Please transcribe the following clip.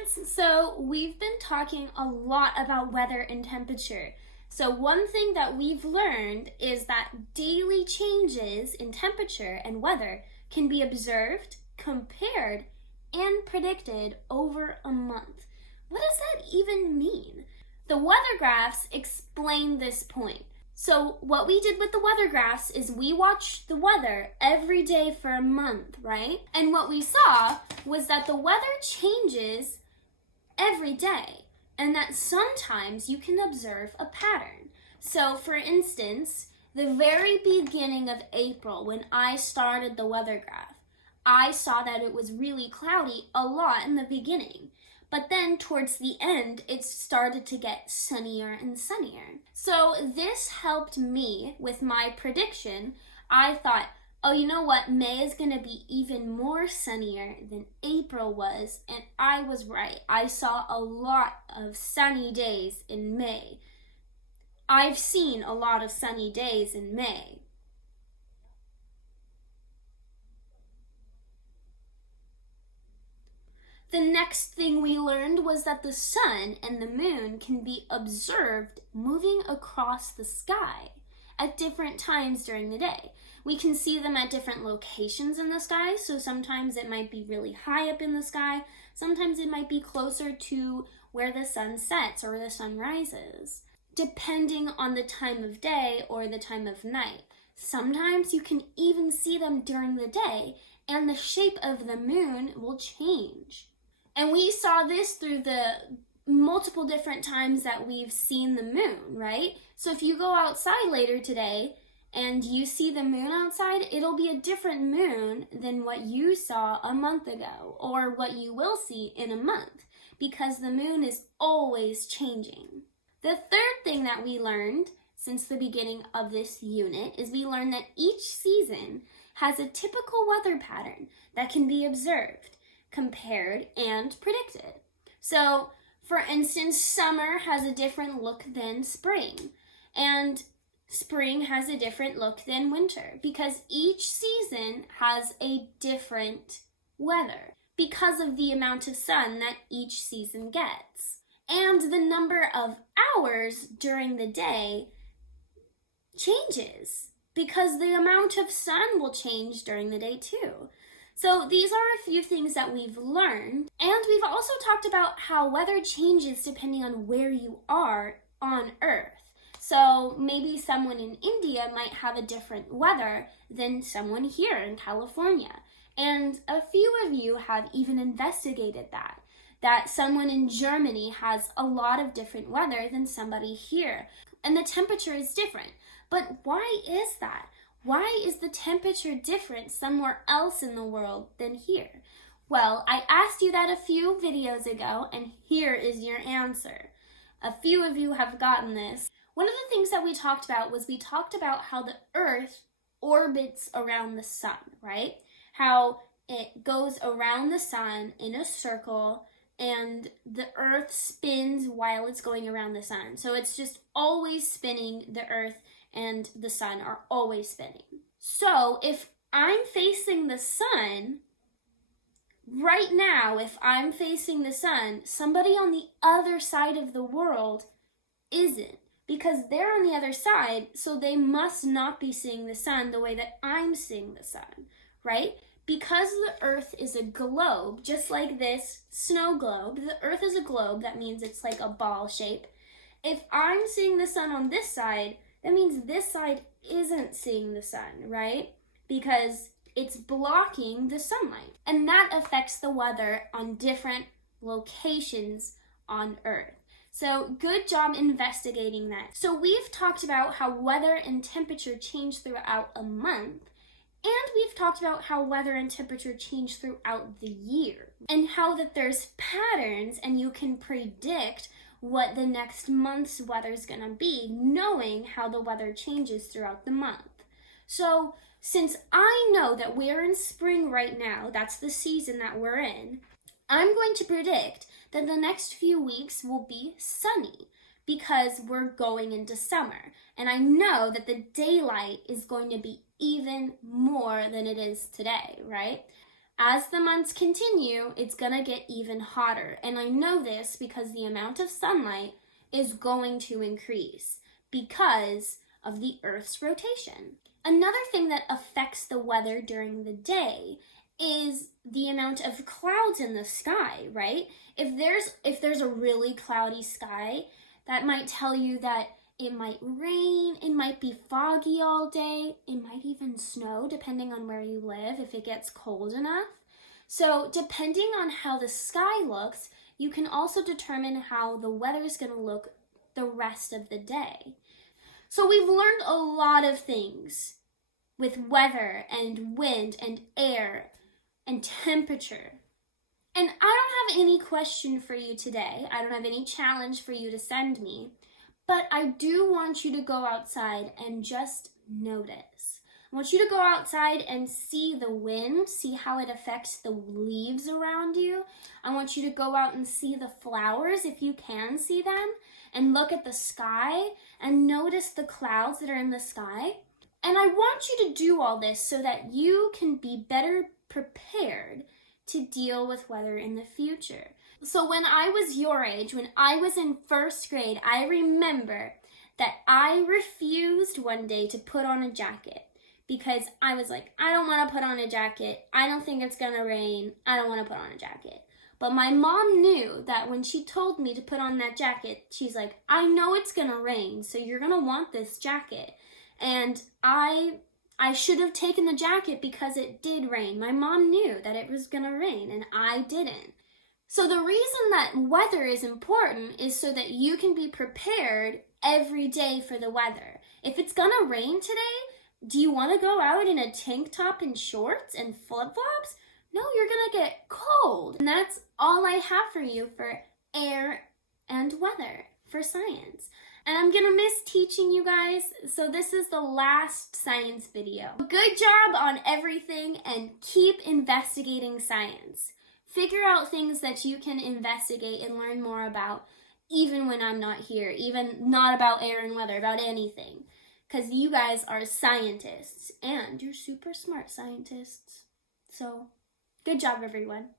parents! So we've been talking a lot about weather and temperature. So one thing that we've learned is that daily changes in temperature and weather can be observed, compared, and predicted over a month. What does that even mean? The weather graphs explain this point. So what we did with the weather graphs is we watched the weather every day for a month, right? And what we saw was that the weather changes every day and that sometimes you can observe a pattern. So for instance, the very beginning of April, when I started the weather graph, I saw that it was really cloudy a lot in the beginning. But then towards the end, it started to get sunnier and sunnier. So this helped me with my prediction. I thought, oh, you know what? May is going to be even more sunnier than April was. And I was right. I saw a lot of sunny days in May. I've seen a lot of sunny days in May. The next thing we learned was that the sun and the moon can be observed moving across the sky at different times during the day. We can see them at different locations in the sky, so sometimes it might be really high up in the sky, sometimes it might be closer to where the sun sets or the sun rises, depending on the time of day or the time of night. Sometimes you can even see them during the day, and the shape of the moon will change. And we saw this through the multiple different times that we've seen the moon, right? So if you go outside later today and you see the moon outside, it'll be a different moon than what you saw a month ago or what you will see in a month, because the moon is always changing. The third thing that we learned since the beginning of this unit is we learned that each season has a typical weather pattern that can be observed, compared, and predicted. So, for instance, summer has a different look than spring, and spring has a different look than winter, because each season has a different weather because of the amount of sun that each season gets. And the number of hours during the day changes because the amount of sun will change during the day too. So these are a few things that we've learned, and we've also talked about how weather changes depending on where you are on Earth. So maybe someone in India might have a different weather than someone here in California. And a few of you have even investigated that someone in Germany has a lot of different weather than somebody here. And the temperature is different. But why is that? Why is the temperature different somewhere else in the world than here? Well, I asked you that a few videos ago, and here is your answer. A few of you have gotten this. One of the things that we talked about was we talked about how the Earth orbits around the sun, right? How it goes around the sun in a circle, and the Earth spins while it's going around the sun. So it's just always spinning. The Earth and the sun are always spinning. So if I'm facing the sun, right now, if I'm facing the sun, somebody on the other side of the world isn't, because they're on the other side, so they must not be seeing the sun the way that I'm seeing the sun, right? Because the Earth is a globe, just like this snow globe, the Earth is a globe, that means it's like a ball shape. If I'm seeing the sun on this side, that means this side isn't seeing the sun, right? Because it's blocking the sunlight. And that affects the weather on different locations on Earth. So good job investigating that. So we've talked about how weather and temperature change throughout a month. And we've talked about how weather and temperature change throughout the year. And how that there's patterns and you can predict what the next month's weather is going to be, knowing how the weather changes throughout the month. So, since I know that we're in spring right now, that's the season that we're in, I'm going to predict that the next few weeks will be sunny because we're going into summer. And I know that the daylight is going to be even more than it is today, right? As the months continue, it's gonna get even hotter. And I know this because the amount of sunlight is going to increase because of the Earth's rotation. Another thing that affects the weather during the day is the amount of clouds in the sky, right? If there's a really cloudy sky, that might tell you that it might rain, it might be foggy all day, it might even snow depending on where you live if it gets cold enough. So depending on how the sky looks, you can also determine how the weather is going to look the rest of the day. So we've learned a lot of things with weather and wind and air and temperature. And I don't have any question for you today. I don't have any challenge for you to send me. But I do want you to go outside and just notice. I want you to go outside and see the wind, see how it affects the leaves around you. I want you to go out and see the flowers if you can see them, and look at the sky and notice the clouds that are in the sky. And I want you to do all this so that you can be better prepared to deal with weather in the future. So when I was your age, when I was in first grade, I remember that I refused one day to put on a jacket because I was like, I don't want to put on a jacket. I don't think it's going to rain. I don't want to put on a jacket. But my mom knew that when she told me to put on that jacket, she's like, I know it's going to rain, so you're going to want this jacket. And I should have taken the jacket because it did rain. My mom knew that it was going to rain, and I didn't. So the reason that weather is important is so that you can be prepared every day for the weather. If it's going to rain today, do you want to go out in a tank top and shorts and flip-flops? No, you're going to get cold. And that's all I have for you for air and weather for science. And I'm going to miss teaching you guys, so this is the last science video. Good job on everything, and keep investigating science. Figure out things that you can investigate and learn more about, even when I'm not here, even not about air and weather, about anything. Because you guys are scientists, and you're super smart scientists. So, good job, everyone.